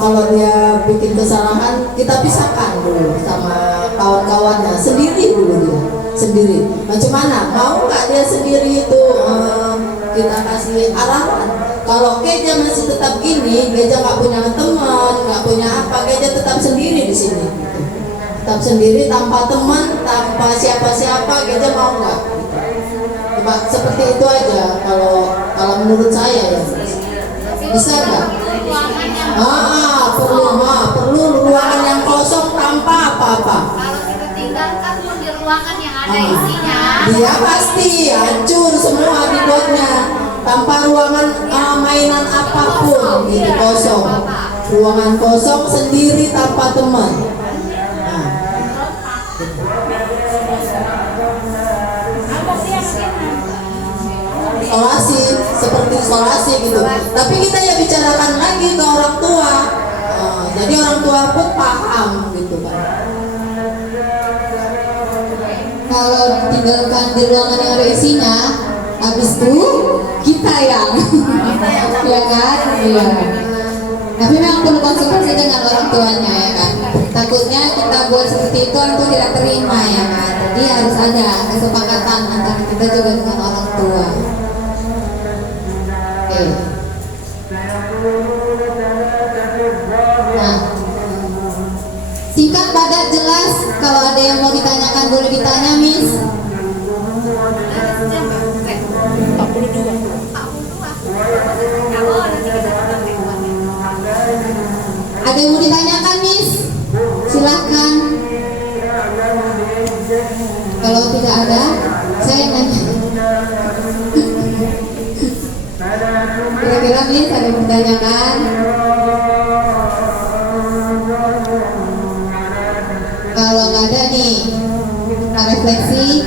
kalau dia bikin kesalahan kita pisahkan dulu sama kawan-kawannya sendiri dulu dia sendiri. Macam mana? Mau nggak dia sendiri itu kita kasih arahan? Kalau Geja masih tetap gini, Geja nggak punya teman, nggak punya apa, Geja tetap sendiri di sini. Tetap sendiri tanpa teman, tanpa siapa-siapa, Geja mau nggak? Cuma seperti itu aja kalau menurut saya ya. Bisa nggak? Perlu ruangan yang kosong tanpa apa-apa. Kalau kita tinggalkan pun di ruangan yang ada isinya. Dia pasti hancur semua dibuatnya tanpa ruangan mainan apapun, ini kosong. Ruangan kosong sendiri tanpa teman. Nah. Isolasi, seperti isolasi gitu. Tapi kita ya bicarakan lagi ke orang tua. Jadi orang tua pun paham gitu kan. kalau tinggalkan di ruangan yang ada isinya, habis itu kita yang ya kan, iya. Tapi memang perlu konsultasi dengan orang tuanya ya kan. Takutnya kita buat seperti itu orang tua tidak terima ya kan. Jadi harus ada kesepakatan antara kita juga dengan orang tua. Oke. Nah, singkat padat jelas. Kalau ada yang mau ditanyakan boleh ditanya, Miss. Ada yang mau ditanyakan, Miss? Silahkan. Kalau tidak ada, saya nanya. Kira-kira Miss ada yang ditanyakan? Kalau nggak ada nih, kita refleksi.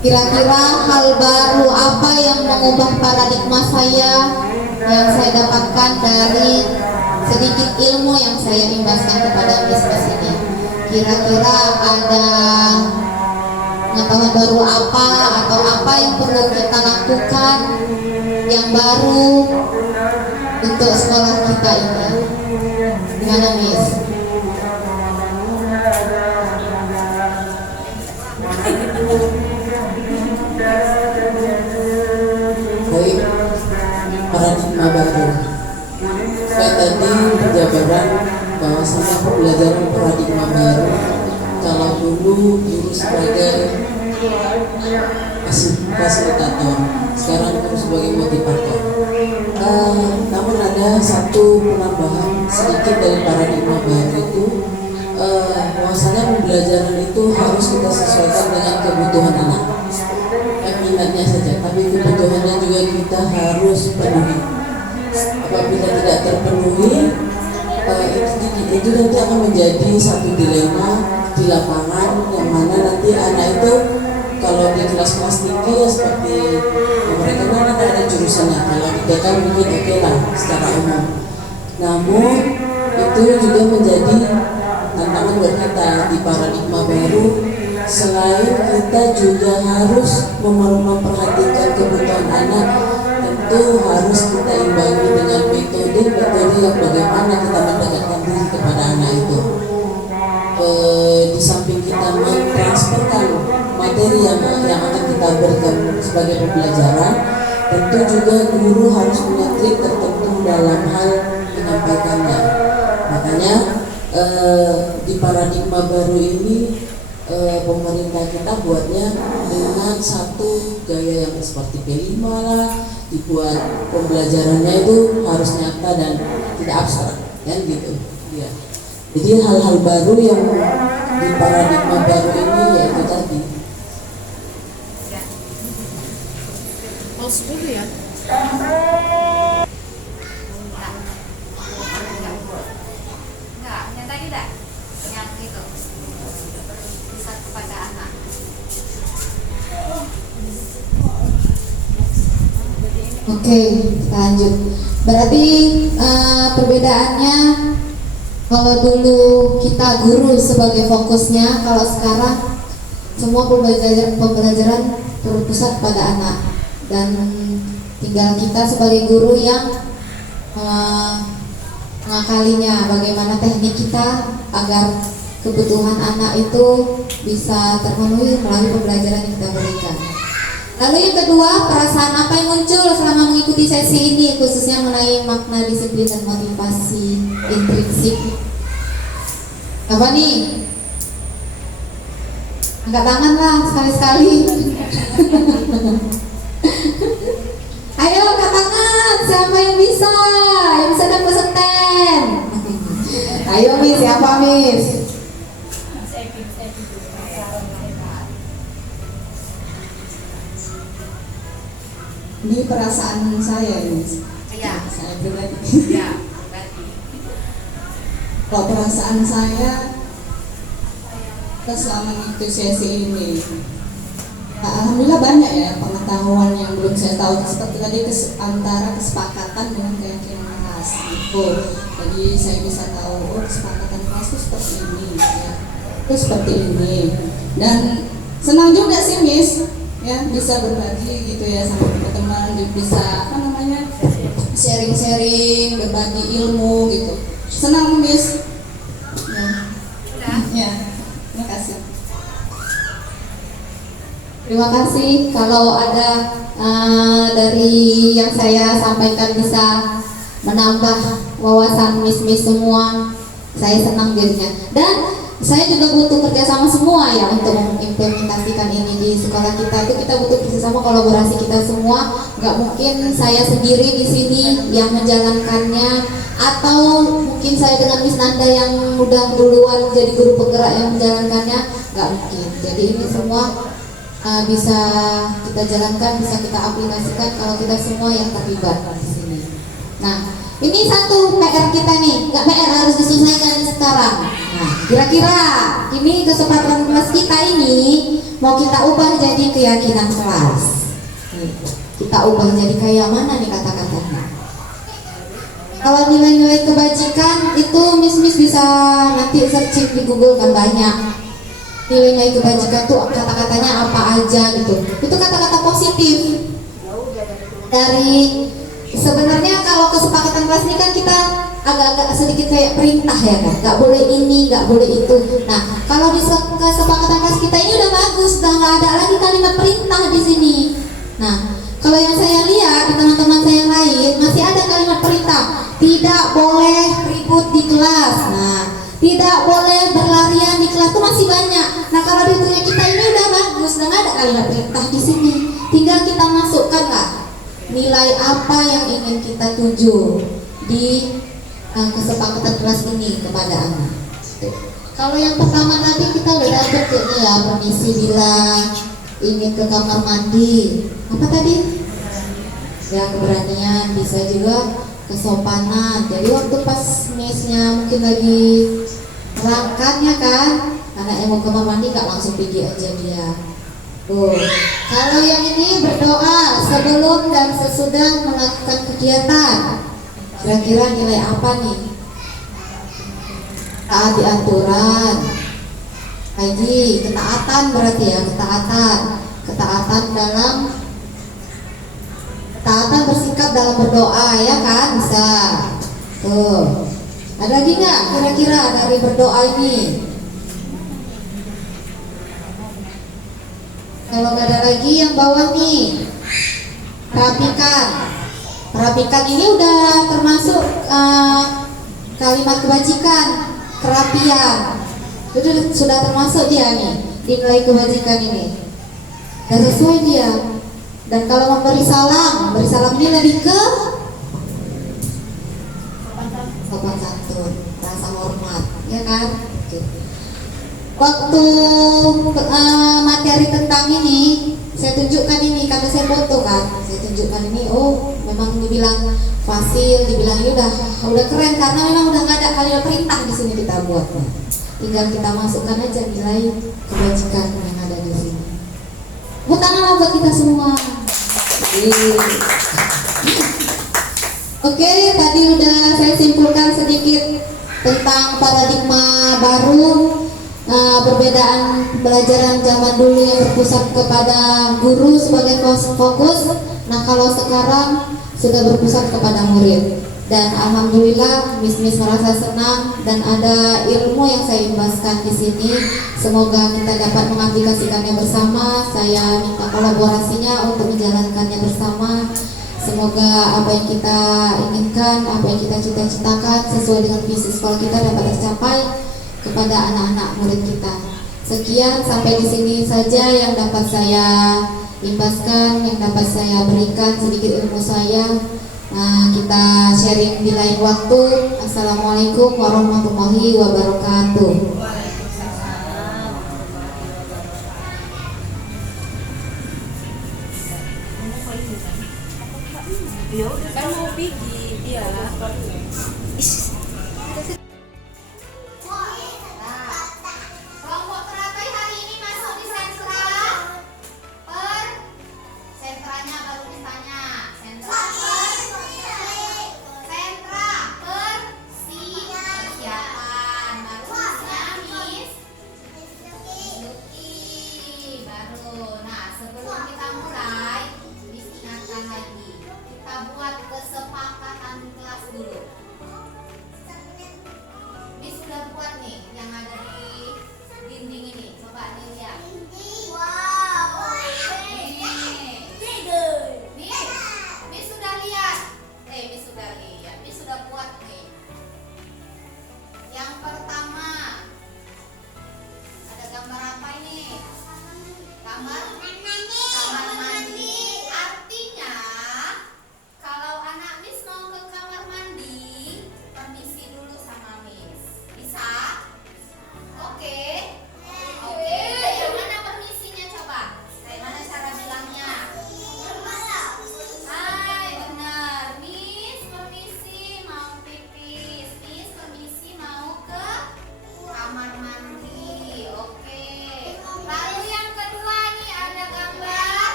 Kira-kira hal baru apa yang mengubah paradigma saya yang saya dapatkan dari sedikit ilmu yang saya imbaskan kepada bisnis ini? Kira-kira ada pengetahuan baru apa atau apa yang perlu kita lakukan yang baru untuk sekolah kita ini? Gimana, Miss? Baik, paradigma baru. Saya tadi berjabaran bahwasanya pembelajaran paradigma baru. Kalau dulu guru sebagai fasilitator, sekarang guru sebagai motivator. Namun ada satu penambahan sedikit dari paradigma baru itu, bahwasanya pembelajaran itu harus kita sesuaikan dengan kebutuhan anak. Minatnya saja, tapi kebutuhannya juga kita harus penuhi. Apabila tidak terpenuhi, itu nanti akan menjadi satu dilema di lapangan, yang mana nanti anak itu kalau di kelas-kelas tinggi ya seperti mereka kan ada jurusannya. Kalau di TK mungkin oke lah secara umum. Namun itu juga menjadi tantangan buat kita di paradigma baru. Selain kita juga harus memperhatikan kebutuhan anak, tentu harus kita imbangi dengan metode yang bagaimana kita mendekatkan diri kepada anak itu. Di samping kita mentransferkan materi yang akan kita berikan sebagai pembelajaran, tentu juga guru harus punya trik tertentu dalam hal menyampaikannya. Makanya di paradigma baru ini pemerintah kita buatnya dengan satu gaya yang seperti P5 lah, dibuat pembelajarannya itu harus nyata dan tidak abstrak, kan gitu ya. Jadi hal-hal baru yang di paradigma baru ini yaitu tadi. Pause dulu ya. Enggak, yang tadi dah, yang itu bisa kepada anak. Oke, kita lanjut. Berarti perbedaannya, kalau dulu kita guru sebagai fokusnya, kalau sekarang semua pembelajaran terpusat pada anak, dan tinggal kita sebagai guru yang mengakalinya, bagaimana teknik kita agar kebutuhan anak itu bisa terpenuhi melalui pembelajaran yang kita berikan. Lalu yang kedua, perasaan apa yang muncul selama mengikuti sesi ini, khususnya mengenai makna disiplin dan motivasi intrinsik? Apa nih? Angkat tangan lah sekali-sekali. Ayo angkat tangan, siapa yang bisa? Yang bisa dan presenten. Ayo Miss, siapa Miss? Ini perasaan saya ini. Iya. Saya pribadi. Ya, berarti. Kalau perasaan saya selama mengikuti sesi ini, alhamdulillah banyak ya pengetahuan yang belum saya tahu, seperti tadi antara kesepakatan dengan keyakinan kelas itu. Jadi saya bisa tahu kesepakatan kelas itu seperti ini ya. Itu seperti ini. Dan senang juga sih Miss ya, bisa berbagi gitu ya sama teman-teman, bisa sharing-sharing, berbagi ilmu gitu. Senang Miss ya. Terima kasih. Terima kasih. Kalau ada dari yang saya sampaikan bisa menambah wawasan Miss semua, saya senang jadinya. Dan saya juga butuh kerjasama semua ya untuk mengimplementasikan ini di sekolah kita. Itu kita butuh kerjasama, kolaborasi kita semua. Nggak mungkin saya sendiri di sini yang menjalankannya, atau mungkin saya dengan Miss Nanda yang udah duluan jadi guru penggerak yang menjalankannya. Nggak mungkin. Jadi ini semua bisa kita jalankan, bisa kita aplikasikan kalau kita semua yang terlibat di sini. Nah, Ini satu PR kita nih, nggak PR harus diselesaikan sekarang. Nah, kira-kira ini kesempatan kelas kita ini mau kita ubah jadi keyakinan kelas. Nih, kita ubah jadi kayak mana nih kata-katanya? Kalau nilai-nilai kebajikan itu Miss bisa nanti searching di Google kan banyak. Nilai-nilai kebajikan tuh kata-katanya apa aja gitu. Itu kata-kata positif. Dari sebenarnya kalau kesepakatan kelas ini kan kita agak-agak sedikit kayak perintah ya kan, nggak boleh ini, nggak boleh itu. Nah, kalau di kesepakatan kelas kita ini udah bagus, udah nggak ada lagi kalimat perintah di sini. Nah, kalau yang saya lihat di teman-teman saya yang lain masih ada kalimat perintah, tidak boleh ribut di kelas. Nah, tidak boleh berlarian di kelas, itu masih banyak. Nah, kalau di dunia kita ini udah bagus, udah nggak ada kalimat perintah di sini. Tinggal kita masukkan lah nilai apa yang ingin kita tuju di kesepakatan kelas ini kepada anak. Kalau yang pertama tadi kita udah dapet ya, permisi bila ingin ke kamar mandi. Apa tadi? Ya, keberanian, bisa juga kesopanan. Jadi waktu pas miss-nya mungkin lagi rangkannya kan, anaknya mau ke kamar mandi nggak langsung pergi aja dia. Tuh. Kalau yang ini berdoa sebelum dan sesudah melakukan kegiatan. Kira-kira nilai apa nih? Taati aturan. Lagi ketaatan berarti ya, ketaatan dalam ketaatan bersikap dalam berdoa ya kan, bisa. Tuh. Ada lagi nggak kira-kira dari berdoa ini? Kalau nggak ada lagi yang bawah nih, Rapikan ini udah termasuk kalimat kebajikan, kerapian. Itu sudah termasuk dia nih di nilai kebajikan ini. Dan sesuai dia. Dan kalau memberi salam ini lebih ke sopan santun, rasa hormat, ya kan? Oke. Waktu materi tentang ini saya tunjukkan ini, karena saya foto kan, saya tunjukkan ini. Oh, memang dibilang fasil, dibilang ini udah keren karena memang udah nggak ada kalimat perintah di sini kita buat. Tinggal kita masukkan aja nilai kebajikan yang ada di sini. Tepuk tangan buat kita semua. Oke, tadi udah saya simpulkan sedikit tentang paradigma baru. Perbedaan pembelajaran zaman dulu yang berpusat kepada guru sebagai fokus. Nah, kalau sekarang sudah berpusat kepada murid. Dan alhamdulillah Miss merasa senang dan ada ilmu yang saya imbaskan di sini. Semoga kita dapat mengaplikasikannya bersama. Saya minta kolaborasinya untuk menjalankannya bersama. Semoga apa yang kita inginkan, apa yang kita cita-citakan sesuai dengan visi sekolah kita dapat tercapai kepada anak-anak murid kita. Sekian, sampai di sini saja yang dapat saya imbaskan, yang dapat saya berikan sedikit ilmu saya. Kita sharing di lain waktu. Assalamualaikum warahmatullahi wabarakatuh. Kan mau pergi, iyalah. Kelompok teratai hari ini masuk di sentra sentranya baru ditanya. Sentra persiapan. Baru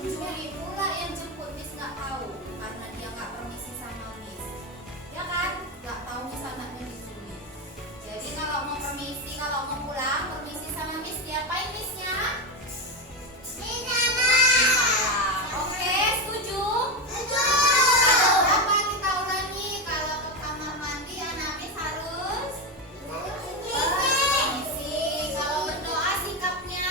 Juli pula yang jemput Miss nggak tahu karena dia nggak permisi sama Miss, ya kan? Nggak tahu Miss anaknya di Juli. Jadi kalau mau permisi, kalau mau pulang permisi sama Miss, diapain Missnya? Oke, setuju? Ada berapa kita ulangi? Kalau ke kamar mandi anak Miss harus permisi. Kalau berdoa sikapnya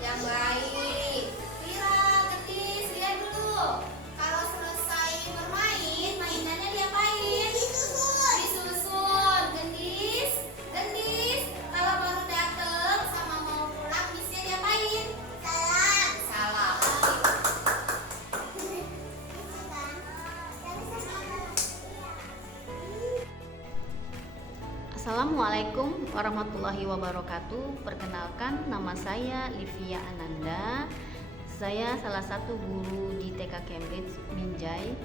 yang baik. Vira, Gendis, lihat dulu. Kalau selesai bermain, mainannya diapain? Disusun. Gendis, kalau baru dateng sama mau pulang, Missnya diapain? Salam. Assalamualaikum warahmatullahi wabarakatuh. Perkenalkan, nama saya Livia Ananda. Saya salah satu guru di TK Cambridge Minjai,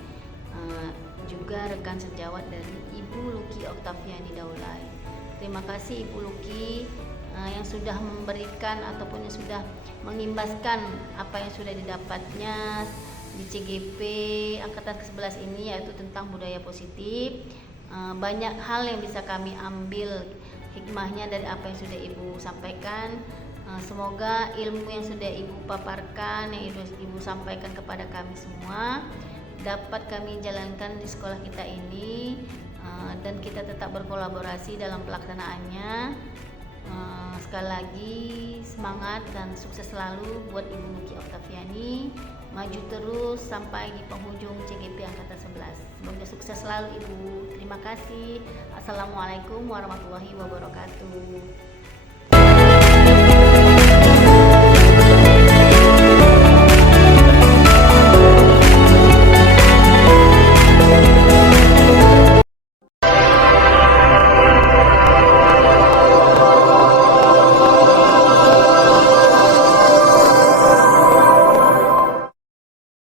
juga rekan sejawat dari Ibu Luki Oktaviani Daulay. Terima kasih Ibu Luki yang sudah memberikan ataupun yang sudah mengimbaskan apa yang sudah didapatnya di CGP angkatan ke-11 ini, yaitu tentang budaya positif. Banyak hal yang bisa kami ambil hikmahnya dari apa yang sudah Ibu sampaikan. Semoga ilmu yang sudah Ibu paparkan, yang Ibu sampaikan kepada kami semua dapat kami jalankan di sekolah kita ini, dan kita tetap berkolaborasi dalam pelaksanaannya. Sekali lagi semangat dan sukses selalu buat Ibu Luki Oktaviani. Maju terus sampai di penghujung CGP angkatan 11. Semoga sukses selalu Ibu. Terima kasih. Assalamualaikum warahmatullahi wabarakatuh.